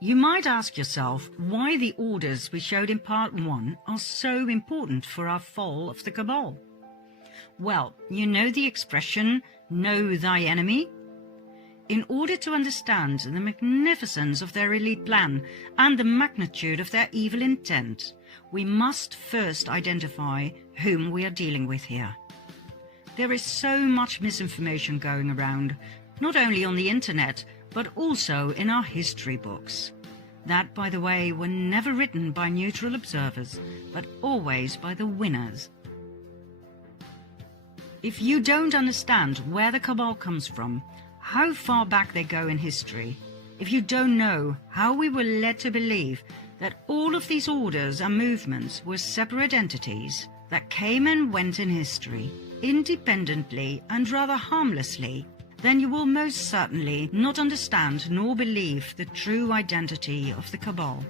You might ask yourself why the orders we showed in part 1 are so important for our fall of the Cabal. Well, you know the expression, know thy enemy? In order to understand the magnificence of their elite plan and the magnitude of their evil intent, we must first identify whom we are dealing with here. There is so much misinformation going around, not only on the internet, but also in our history books. That, by the way, were never written by neutral observers, but always by the winners. If you don't understand where the Cabal comes from, how far back they go in history, if you don't know how we were led to believe that all of these orders and movements were separate entities that came and went in history, independently and rather harmlessly, then you will most certainly not understand nor believe the true identity of the Cabal.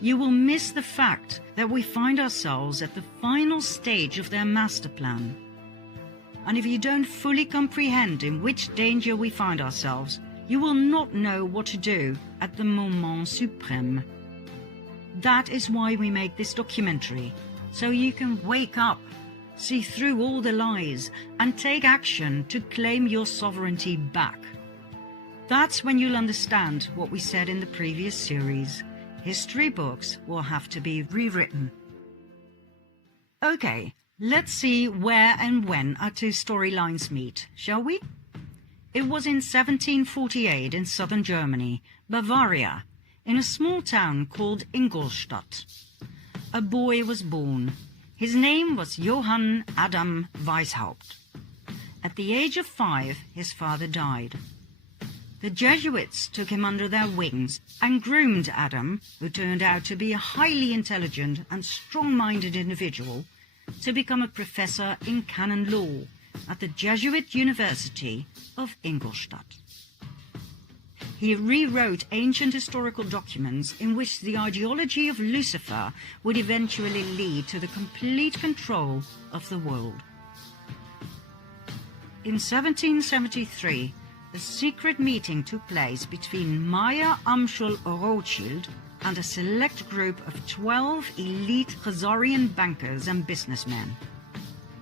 You will miss the fact that we find ourselves at the final stage of their master plan. And if you don't fully comprehend in which danger we find ourselves, you will not know what to do at the moment suprême. That is why we make this documentary, so you can wake up, see through all the lies, and take action to claim your sovereignty back. That's when you'll understand what we said in the previous series. History books will have to be rewritten. Okay, let's see where and when our two storylines meet, shall we? It was in 1748 in southern Germany, Bavaria, in a small town called Ingolstadt. A boy was born. His name was Johann Adam Weishaupt. At the age of 5, his father died. The Jesuits took him under their wings and groomed Adam, who turned out to be a highly intelligent and strong-minded individual, to become a professor in canon law at the Jesuit University of Ingolstadt. He rewrote ancient historical documents in which the ideology of Lucifer would eventually lead to the complete control of the world. In 1773, a secret meeting took place between Meyer Amschel Rothschild and a select group of 12 elite Khazarian bankers and businessmen.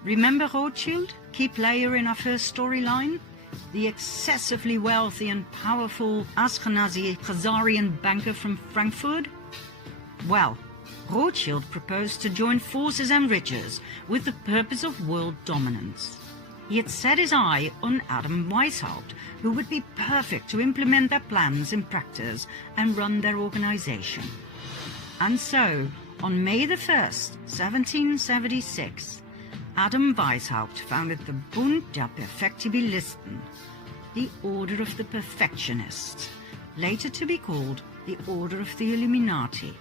Remember Rothschild, key player in our first storyline? The excessively wealthy and powerful Ashkenazi Khazarian banker from Frankfurt? Well, Rothschild proposed to join forces and riches with the purpose of world dominance. He had set his eye on Adam Weishaupt, who would be perfect to implement their plans in practice and run their organization. And so, on May the 1st, 1776, Adam Weishaupt founded the Bund der Perfektibilisten, the Order of the Perfectionists, later to be called the Order of the Illuminati.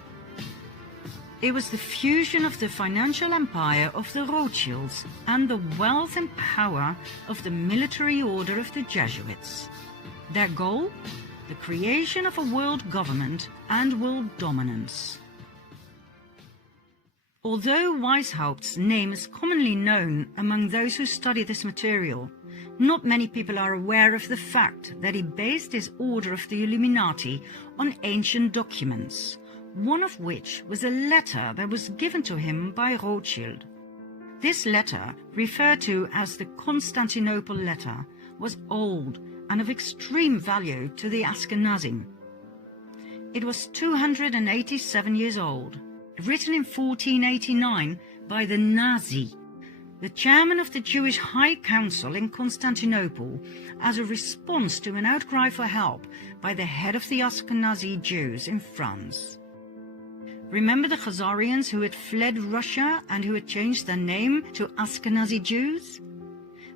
It was the fusion of the financial empire of the Rothschilds and the wealth and power of the military order of the Jesuits. Their goal? The creation of a world government and world dominance. Although Weishaupt's name is commonly known among those who study this material, not many people are aware of the fact that he based his Order of the Illuminati on ancient documents, one of which was a letter that was given to him by Rothschild. This letter, referred to as the Constantinople letter, was old and of extreme value to the Ashkenazim. It was 287 years old, written in 1489 by the Nazi, the chairman of the Jewish High Council in Constantinople, as a response to an outcry for help by the head of the Ashkenazi Jews in France. Remember the Khazarians who had fled Russia and who had changed their name to Ashkenazi Jews?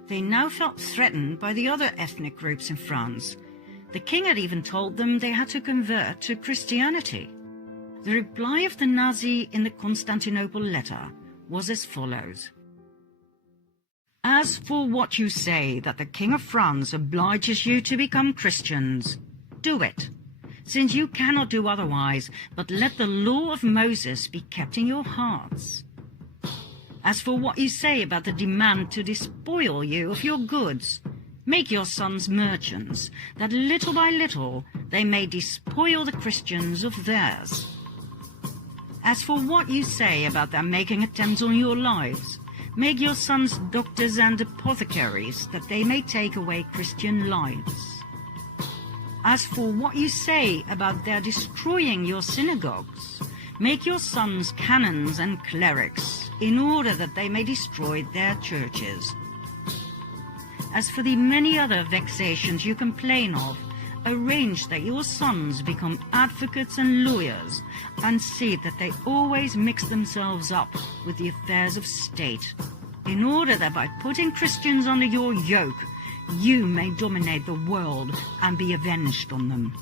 They now felt threatened by the other ethnic groups in France. The king had even told them they had to convert to Christianity. The reply of the Nazi in the Constantinople letter was as follows. As for what you say that the King of France obliges you to become Christians, do it. since you cannot do otherwise, but let the law of Moses be kept in your hearts. As for what you say about the demand to despoil you of your goods, make your sons merchants, that little by little they may despoil the Christians of theirs. As for what you say about their making attempts on your lives, make your sons doctors and apothecaries, that they may take away Christian lives. As for what you say about their destroying your synagogues, make your sons canons and clerics, in order that they may destroy their churches. As for the many other vexations you complain of, arrange that your sons become advocates and lawyers, and see that they always mix themselves up with the affairs of state, in order that by putting Christians under your yoke, you may dominate the world and be avenged on them.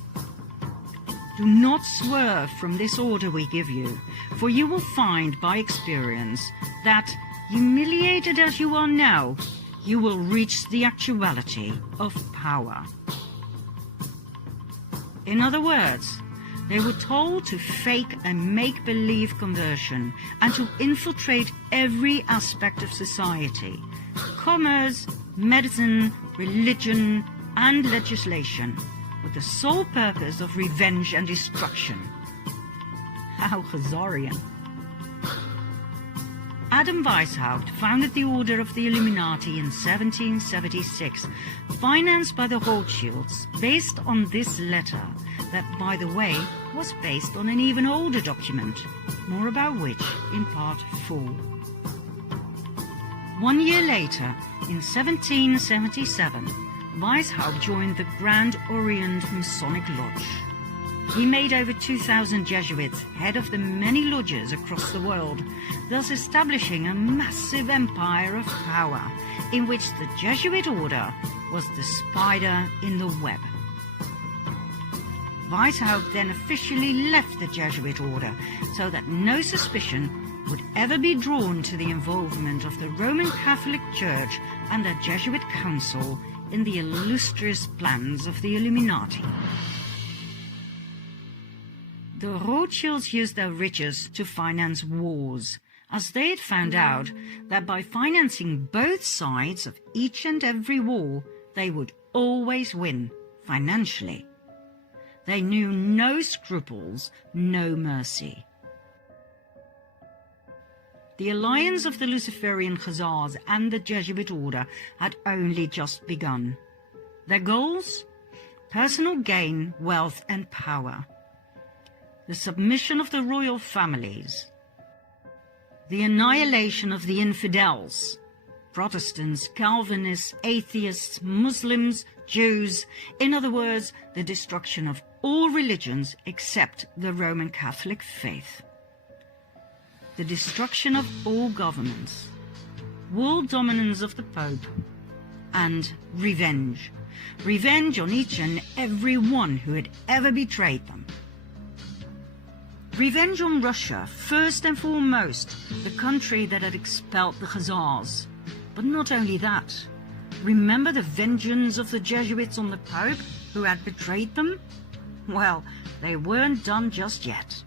Do not swerve from this order we give you, for you will find by experience that, humiliated as you are now, you will reach the actuality of power. In other words, they were told to fake a make-believe conversion and to infiltrate every aspect of society: commerce, medicine, religion, and legislation, with the sole purpose of revenge and destruction. How Khazarian. Adam Weishaupt founded the Order of the Illuminati in 1776, financed by the Rothschilds, based on this letter, that, by the way, was based on an even older document, more about which in part 4. 1 year later, in 1777, Weishaupt joined the Grand Orient Masonic Lodge. He made over 2,000 Jesuits head of the many lodges across the world, thus establishing a massive empire of power, in which the Jesuit order was the spider in the web. Weishaupt then officially left the Jesuit order, so that no suspicion would ever be drawn to the involvement of the Roman Catholic Church and the Jesuit Council in the illustrious plans of the Illuminati. The Rothschilds used their riches to finance wars, as they had found out that by financing both sides of each and every war, they would always win financially. They knew no scruples, no mercy. The alliance of the Luciferian Khazars and the Jesuit order had only just begun. Their goals? Personal gain, wealth, and power. The submission of the royal families. The annihilation of the infidels. Protestants, Calvinists, atheists, Muslims, Jews. In other words, the destruction of all religions except the Roman Catholic faith. The destruction of all governments. World dominance of the Pope. And revenge. Revenge on each and every one who had ever betrayed them. Revenge on Russia, first and foremost, the country that had expelled the Khazars. But not only that. Remember the vengeance of the Jesuits on the Pope, who had betrayed them? Well, they weren't done just yet.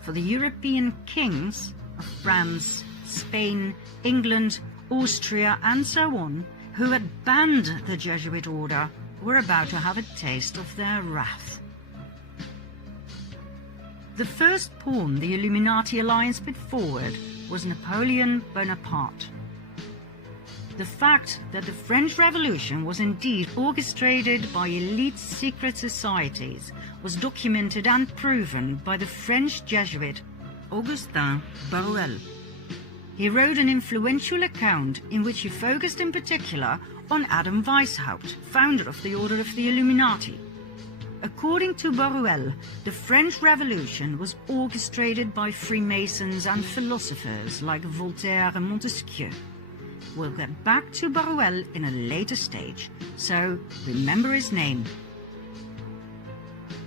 For the European kings of France, Spain, England, Austria, and so on, who had banned the Jesuit order, were about to have a taste of their wrath. The first pawn the Illuminati alliance put forward was Napoleon Bonaparte. The fact that the French Revolution was indeed orchestrated by elite secret societies was documented and proven by the French Jesuit Augustin Baruel. He wrote an influential account in which he focused in particular on Adam Weishaupt, founder of the Order of the Illuminati. According to Baruel, the French Revolution was orchestrated by Freemasons and philosophers like Voltaire and Montesquieu. We'll get back to Baruel in a later stage, so remember his name.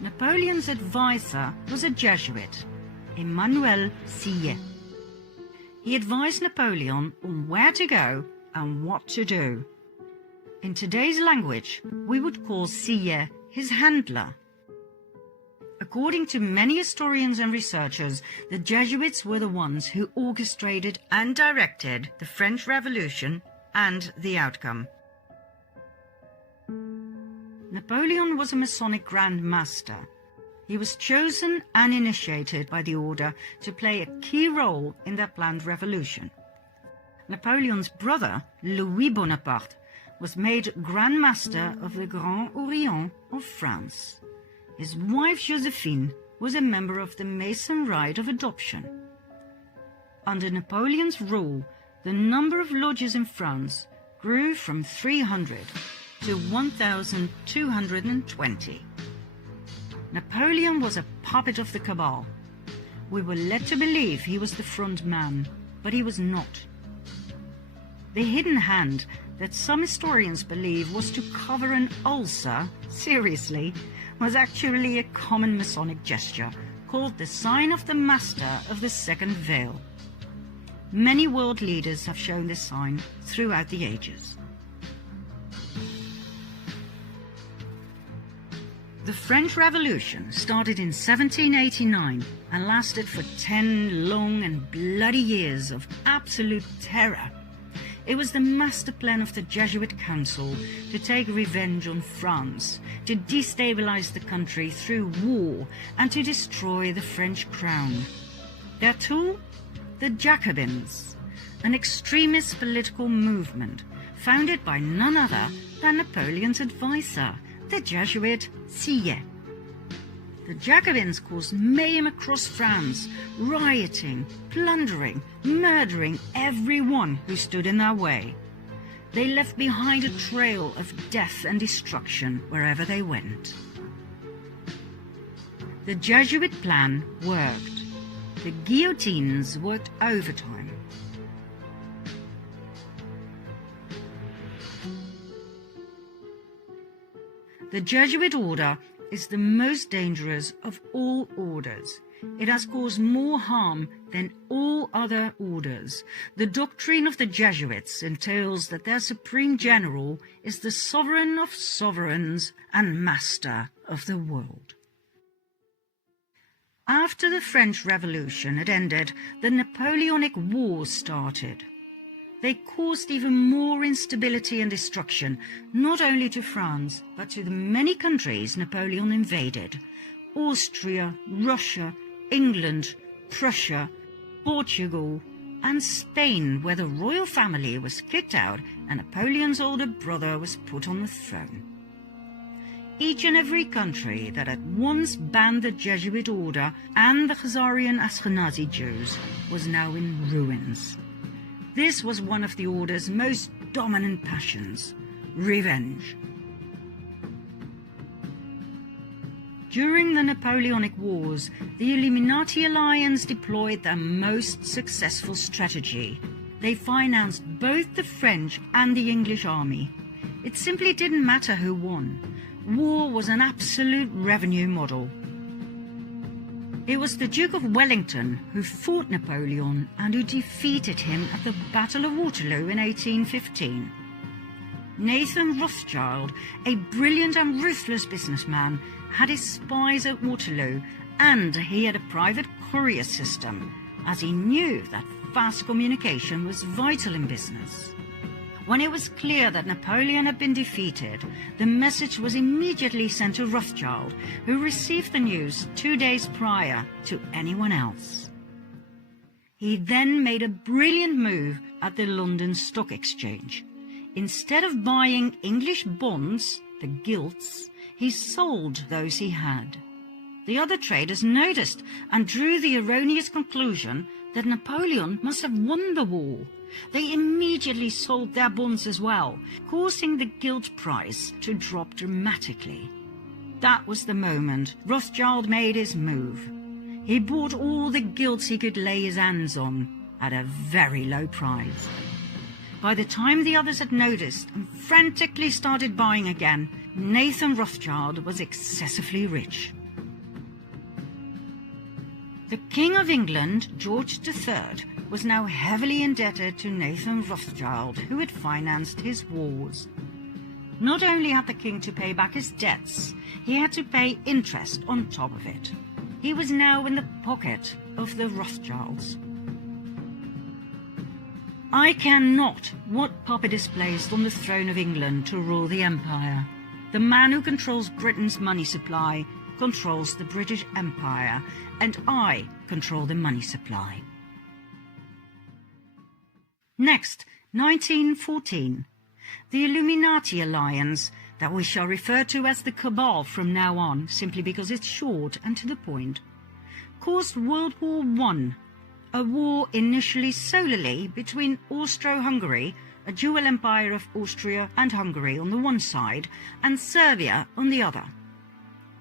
Napoleon's advisor was a Jesuit, Emmanuel Sillet. He advised Napoleon on where to go and what to do. In today's language, we would call Sillet his handler. According to many historians and researchers, the Jesuits were the ones who orchestrated and directed the French Revolution and the outcome. Napoleon was a Masonic Grand Master. He was chosen and initiated by the order to play a key role in their planned revolution. Napoleon's brother, Louis Bonaparte, was made Grand Master of the Grand Orient of France. His wife Josephine was a member of the Mason Rite of Adoption. Under Napoleon's rule, the number of lodges in France grew from 300 to 1,220. Napoleon was a puppet of the cabal. We were led to believe he was the front man, but he was not. The hidden hand that some historians believe was to cover an ulcer, seriously, was actually a common Masonic gesture called the Sign of the Master of the Second Veil. Many world leaders have shown this sign throughout the ages. The French Revolution started in 1789 and lasted for 10 long and bloody years of absolute terror. It was the master plan of the Jesuit Council to take revenge on France, to destabilize the country through war, and to destroy the French crown. Their tool? The Jacobins, an extremist political movement founded by none other than Napoleon's advisor, the Jesuit Sieyes. The Jacobins caused mayhem across France, rioting, plundering, murdering everyone who stood in their way. They left behind a trail of death and destruction wherever they went. The Jesuit plan worked. The guillotines worked overtime. The Jesuit order is the most dangerous of all orders. It has caused more harm than all other orders. The doctrine of the Jesuits entails that their supreme general is the sovereign of sovereigns and master of the world. After the French Revolution had ended, the Napoleonic Wars started. They caused even more instability and destruction, not only to France, but to the many countries Napoleon invaded: Austria, Russia, England, Prussia, Portugal, and Spain, where the royal family was kicked out and Napoleon's older brother was put on the throne. Each and every country that had once banned the Jesuit order and the Khazarian Ashkenazi Jews was now in ruins. This was one of the order's most dominant passions: revenge. During the Napoleonic Wars, the Illuminati alliance deployed their most successful strategy. They financed both the French and the English army. It simply didn't matter who won. War was an absolute revenue model. It was the Duke of Wellington who fought Napoleon and who defeated him at the Battle of Waterloo in 1815. Nathan Rothschild, a brilliant and ruthless businessman, had his spies at Waterloo, and he had a private courier system, as he knew that fast communication was vital in business. When it was clear that Napoleon had been defeated, the message was immediately sent to Rothschild, who received the news 2 days prior to anyone else. He then made a brilliant move at the London Stock Exchange. Instead of buying English bonds, the gilts, he sold those he had. The other traders noticed and drew the erroneous conclusion that Napoleon must have won the war. They immediately sold their bonds as well, causing the gilt price to drop dramatically. That was the moment Rothschild made his move. He bought all the gilts he could lay his hands on at a very low price. By the time the others had noticed and frantically started buying again, Nathan Rothschild was excessively rich. The King of England, George III, was now heavily indebted to Nathan Rothschild, who had financed his wars. Not only had the king to pay back his debts, he had to pay interest on top of it. He was now in the pocket of the Rothschilds. I care not what puppet is placed on the throne of England to rule the empire. The man who controls Britain's money supply controls the British Empire, and I control the money supply. Next, 1914. The Illuminati alliance, that we shall refer to as the Cabal from now on, simply because it's short and to the point, caused World War I, a war initially solely between Austro-Hungary, a dual empire of Austria and Hungary on the one side, and Serbia on the other.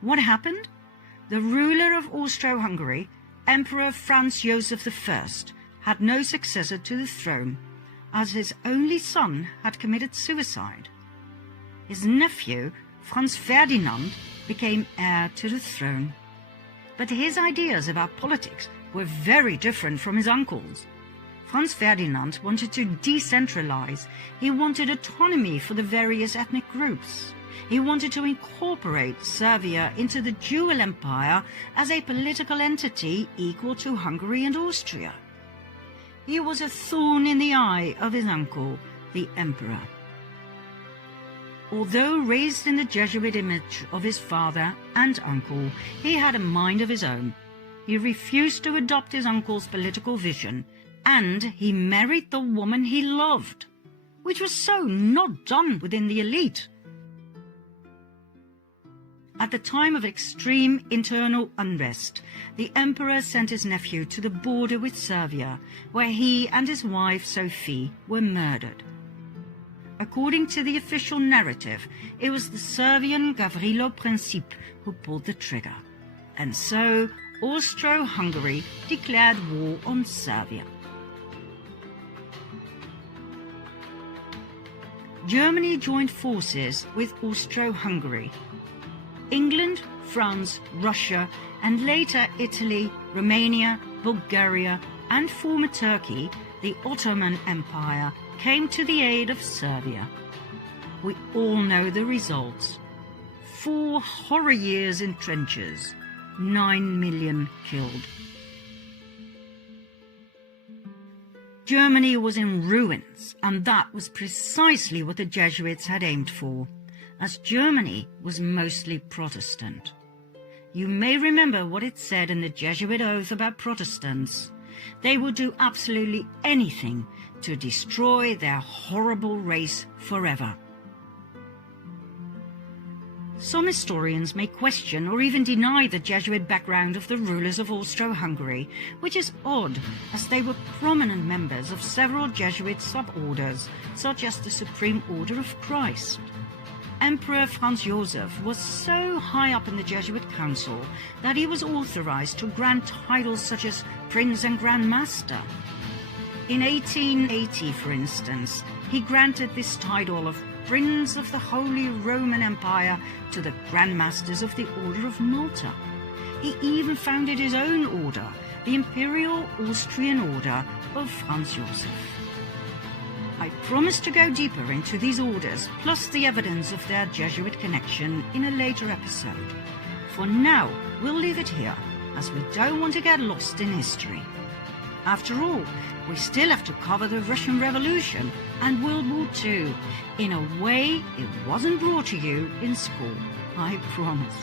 What happened? The ruler of Austro-Hungary, Emperor Franz Joseph I, had no successor to the throne, as his only son had committed suicide. His nephew, Franz Ferdinand, became heir to the throne. But his ideas about politics were very different from his uncle's. Franz Ferdinand wanted to decentralize. He wanted autonomy for the various ethnic groups. He wanted to incorporate Serbia into the dual empire as a political entity equal to Hungary and Austria. He was a thorn in the eye of his uncle, the emperor. Although raised in the Jesuit image of his father and uncle, he had a mind of his own. He refused to adopt his uncle's political vision, and he married the woman he loved, which was so not done within the elite. At the time of extreme internal unrest, the emperor sent his nephew to the border with Serbia, where he and his wife Sophie were murdered. According to the official narrative, it was the Serbian Gavrilo Princip who pulled the trigger, and so Austro-Hungary declared war on Serbia. Germany joined forces with Austro-Hungary. England, France, Russia, and later Italy, Romania, Bulgaria, and former Turkey, the Ottoman Empire, came to the aid of Serbia. We all know the results. 4 horror years in trenches, 9 million killed. Germany was in ruins, and that was precisely what the Jesuits had aimed for, as Germany was mostly Protestant. You may remember what it said in the Jesuit oath about Protestants. They would do absolutely anything to destroy their horrible race forever. Some historians may question or even deny the Jesuit background of the rulers of Austro-Hungary, which is odd, as they were prominent members of several Jesuit suborders, such as the Supreme Order of Christ. Emperor Franz Joseph was so high up in the Jesuit council that he was authorized to grant titles such as Prince and Grand Master. In 1880, for instance, he granted this title of Prince of the Holy Roman Empire to the Grand Masters of the Order of Malta. He even founded his own order, the Imperial Austrian Order of Franz Joseph. I promise to go deeper into these orders, plus the evidence of their Jesuit connection, in a later episode. For now, we'll leave it here, as we don't want to get lost in history. After all, we still have to cover the Russian Revolution and World War II in a way it wasn't brought to you in school, I promise.